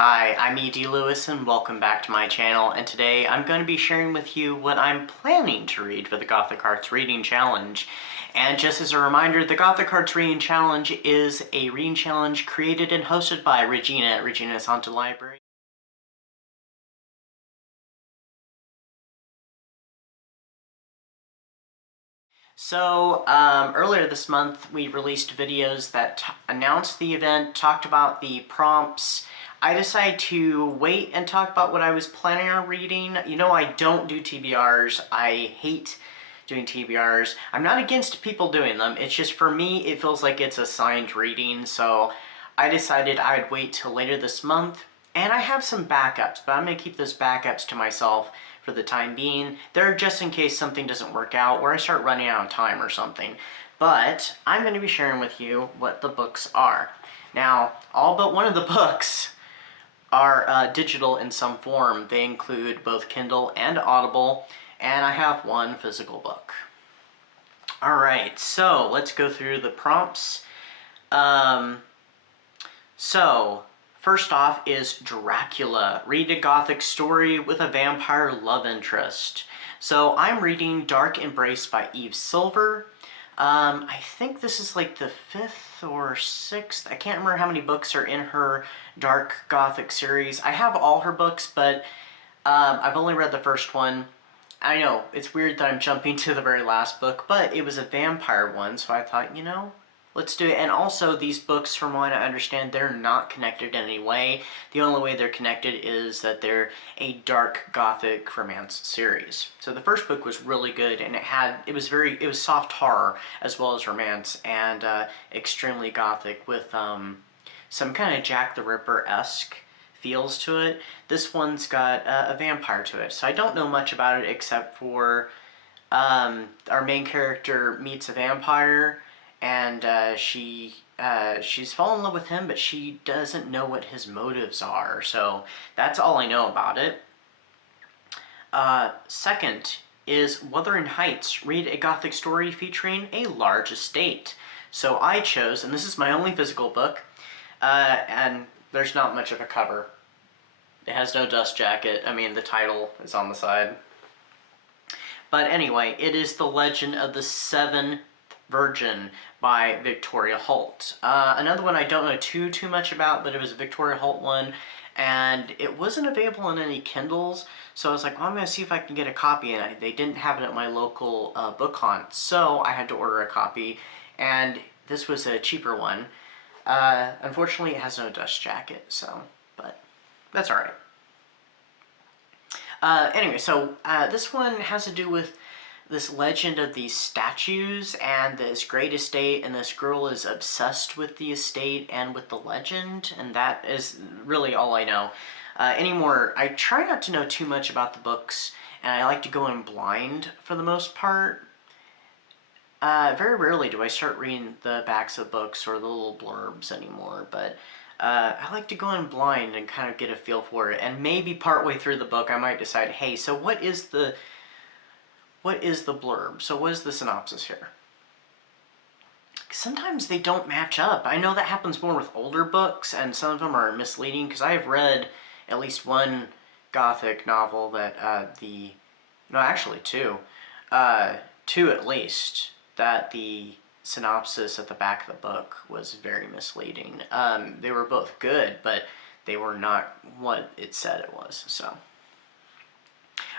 Hi, I'm E.D. Lewis and welcome back to my channel, and today I'm going to be sharing with you what I'm planning to read for the Gothic Hearts Reading Challenge. And just as a reminder, the Gothic Hearts Reading Challenge is a reading challenge created and hosted by Regina at Regina's Haunted Library. So, earlier this month we released videos that announced the event, talked about the prompts. I decided to wait and talk about what I was planning on reading. You know, I don't do TBRs. I hate doing TBRs. I'm not against people doing them. It's just, for me, it feels like it's assigned reading, so I decided I would wait till later this month. And I have some backups, but I'm going to keep those backups to myself for the time being. They're just in case something doesn't work out or I start running out of time or something. But I'm going to be sharing with you what the books are. Now, all but one of the books are digital in some form. They include both Kindle and Audible, and I have one physical book. Alright, so let's go through the prompts. First off is Dracula. Read a Gothic story with a vampire love interest. So I'm reading Dark Embrace by Eve Silver. I think this is like the 5th or 6th. I can't remember how many books are in her Dark Gothic series. I have all her books, but I've only read the first one. I know, it's weird that I'm jumping to the very last book, but it was a vampire one, so I thought, you know, let's do it. And also, these books, from what I understand, they're not connected in any way. The only way they're connected is that they're a dark Gothic romance series. So the first book was really good, and it was soft horror as well as romance, and extremely Gothic with some kind of Jack the Ripper-esque feels to it. This one's got a vampire to it, so I don't know much about it except for our main character meets a vampire, and she's fallen in love with him, but she doesn't know what his motives are, so that's all I know about it. Second is Wuthering Heights. Read a Gothic story featuring a large estate. So I chose, and this is my only physical book, and there's not much of a cover. It has no dust jacket. I mean, the title is on the side. But anyway, it is The Legend of the Seven Virgin by Victoria Holt. Another one I don't know too much about, but it was a Victoria Holt one, and it wasn't available in any Kindles, so I was like, well, I'm going to see if I can get a copy, and they didn't have it at my local book haunt, so I had to order a copy, and this was a cheaper one. Unfortunately, it has no dust jacket, so, but that's alright. Anyway, so this one has to do with this legend of these statues and this great estate, and this girl is obsessed with the estate and with the legend, and that is really all I know. Anymore, I try not to know too much about the books, and I like to go in blind for the most part. Very rarely do I start reading the backs of books or the little blurbs anymore, but I like to go in blind and kind of get a feel for it, and maybe partway through the book I might decide, hey, so what is the blurb? So what is the synopsis here? Sometimes they don't match up. I know that happens more with older books, and some of them are misleading, because I have read at least one Gothic novel that no, actually two at least, that the synopsis at the back of the book was very misleading. They were both good, but they were not what it said it was, so.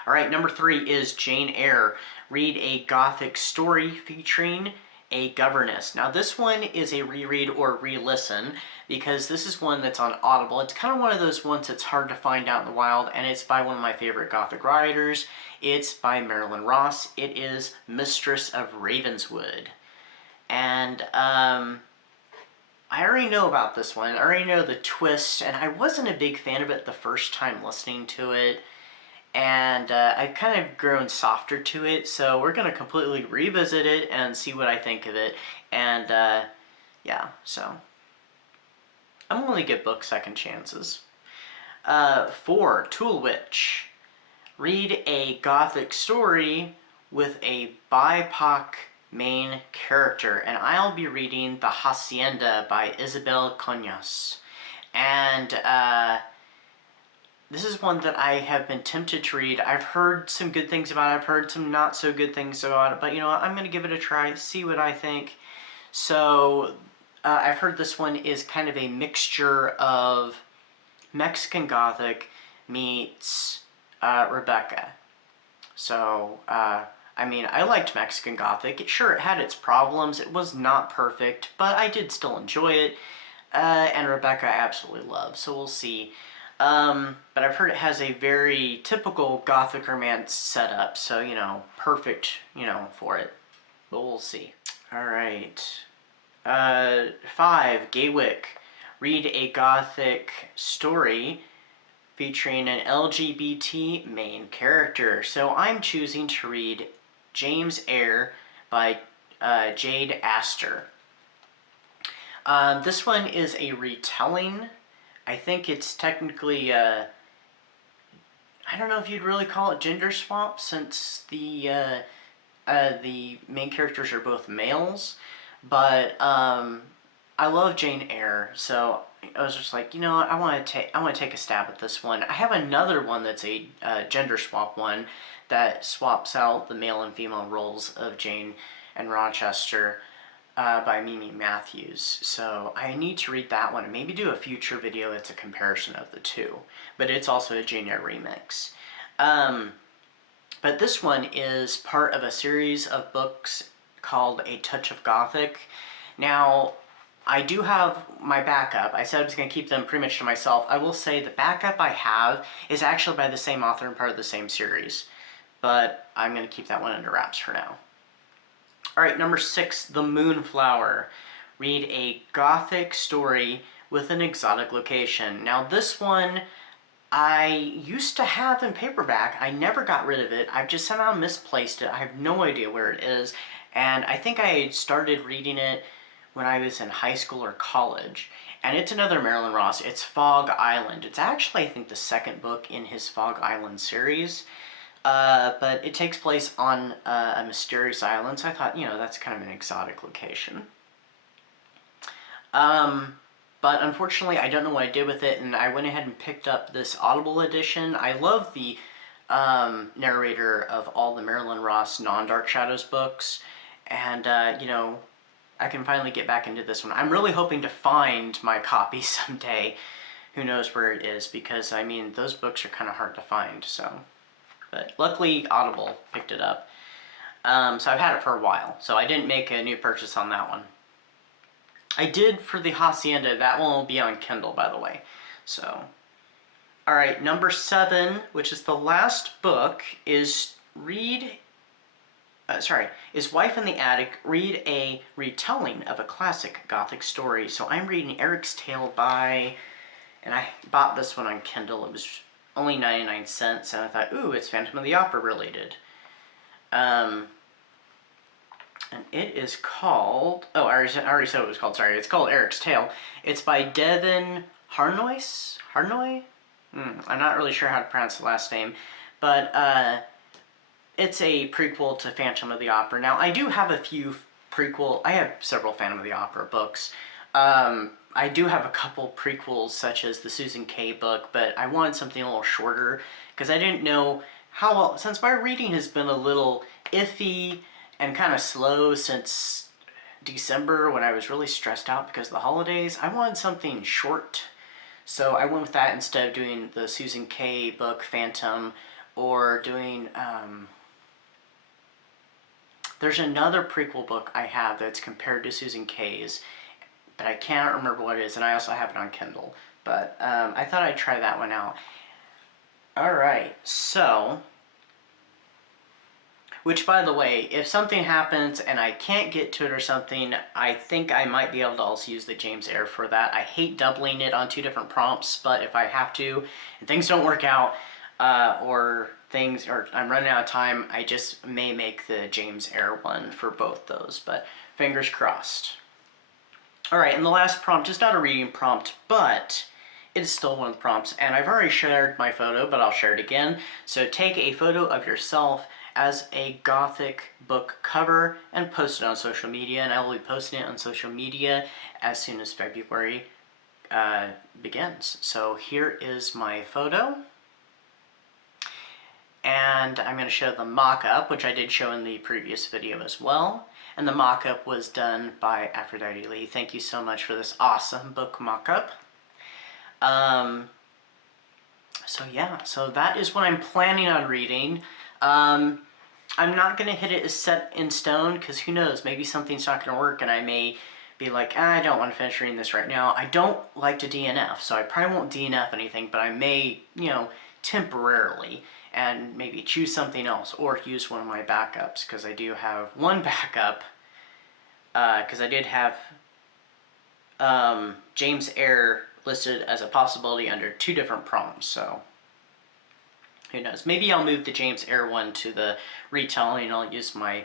Alright, number 3 is Jane Eyre. Read a Gothic story featuring a governess. Now this one is a reread or re-listen, because this is one that's on Audible. It's kind of one of those ones that's hard to find out in the wild, and it's by one of my favorite Gothic writers. It's by Marilyn Ross. It is Mistress of Ravenswood. And I already know about this one. I already know the twist, and I wasn't a big fan of it the first time listening to it. And I've kind of grown softer to it, so we're going to completely revisit it and see what I think of it. And yeah, so I'm going to give books second chances. 4, Tule Witch. Read a Gothic story with a BIPOC main character, and I'll be reading The Hacienda by Isabel Coñas. And this is one that I have been tempted to read. I've heard some good things about it. I've heard some not so good things about it. But you know what? I'm going to give it a try, see what I think. So I've heard this one is kind of a mixture of Mexican Gothic meets Rebecca. So, I mean, I liked Mexican Gothic. Sure, it had its problems. It was not perfect, but I did still enjoy it. And Rebecca I absolutely love, so we'll see. But I've heard it has a very typical Gothic romance setup, so, you know, perfect, you know, for it. But we'll see. Alright. 5. Gaywyck. Read a Gothic story featuring an LGBT main character. So I'm choosing to read James Eyre by Jade Astor. This one is a retelling. I think it's technically, I don't know if you'd really call it gender swap, since the main characters are both males. But I love Jane Eyre, so I was just like, you know what, I want to take a stab at this one. I have another one that's a gender swap one that swaps out the male and female roles of Jane and Rochester by Mimi Matthews. So I need to read that one and maybe do a future video that's a comparison of the two. But it's also a Jane Eyre remix. But this one is part of a series of books called A Touch of Gothic. Now, I do have my backup. I said I was going to keep them pretty much to myself. I will say the backup I have is actually by the same author and part of the same series. But I'm going to keep that one under wraps for now. Alright, number 6, The Moonflower. Read a Gothic story with an exotic location. Now this one I used to have in paperback. I never got rid of it. I've just somehow misplaced it. I have no idea where it is. And I think I started reading it when I was in high school or college. And it's another Marilyn Ross. It's Fog Island. It's actually, I think, the second book in his Fog Island series. But it takes place on a mysterious island, so I thought, you know, that's kind of an exotic location. But unfortunately, I don't know what I did with it, and I went ahead and picked up this Audible edition. I love the narrator of all the Marilyn Ross non-Dark Shadows books, and, you know, I can finally get back into this one. I'm really hoping to find my copy someday. Who knows where it is, because, I mean, those books are kind of hard to find, so. But luckily, Audible picked it up. So I've had it for a while, so I didn't make a new purchase on that one. I did for the Hacienda. That one will be on Kindle, by the way. So, alright, number 7, which is the last book, is is Wife in the Attic. Read a retelling of a classic Gothic story. So I'm reading Eric's Tale by, and I bought this one on Kindle. It was only 99 cents, and I thought, ooh, it's Phantom of the Opera related. And it is called, oh, I already said what it was called, sorry. It's called Eric's Tale. It's by Devin Harnoy? I'm not really sure how to pronounce the last name, but it's a prequel to Phantom of the Opera. Now, I do have I have several Phantom of the Opera books. I do have a couple prequels, such as the Susan Kay book, but I wanted something a little shorter, because I didn't know how well, since my reading has been a little iffy and kind of slow since December, when I was really stressed out because of the holidays, I wanted something short. So I went with that instead of doing the Susan Kay book, Phantom, or doing, there's another prequel book I have that's compared to Susan Kay's, but I cannot remember what it is, and I also have it on Kindle. But I thought I'd try that one out. Alright, so, which, by the way, if something happens and I can't get to it or something, I think I might be able to also use the James Eyre for that. I hate doubling it on 2 different prompts, but if I have to, and things don't work out, or I'm running out of time, I just may make the James Eyre one for both those, but fingers crossed. Alright, and the last prompt is not a reading prompt, but it is still one of the prompts, and I've already shared my photo, but I'll share it again. So take a photo of yourself as a Gothic book cover and post it on social media, and I will be posting it on social media as soon as February begins. So here is my photo. and I'm going to show the mock-up, which I did show in the previous video as well. And the mock-up was done by Aphrodite Lee. Thank you so much for this awesome book mock-up. So yeah, so that is what I'm planning on reading. I'm not going to hit it as set in stone, because who knows, maybe something's not going to work and I may be like, I don't want to finish reading this right now. I don't like to DNF, so I probably won't DNF anything, but I may, you know, temporarily, and maybe choose something else or use one of my backups, because I do have one backup, because I did have James Eyre listed as a possibility under 2 different prompts, so who knows. Maybe I'll move the James Eyre one to the retelling and I'll use my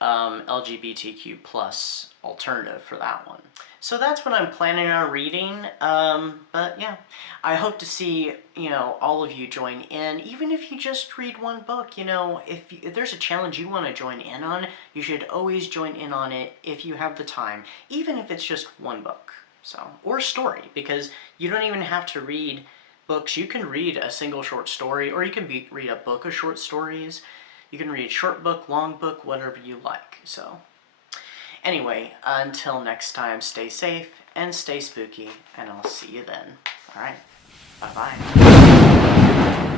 LGBTQ plus alternative for that one. So that's what I'm planning on reading, but yeah, I hope to see, you know, all of you join in, even if you just read one book. You know, if there's a challenge you want to join in on, you should always join in on it if you have the time, even if it's just one book, so, or story, because you don't even have to read books. You can read a single short story, or you can read a book of short stories. You can read short book, long book, whatever you like, so. Anyway, until next time, stay safe and stay spooky, and I'll see you then. Alright, bye-bye.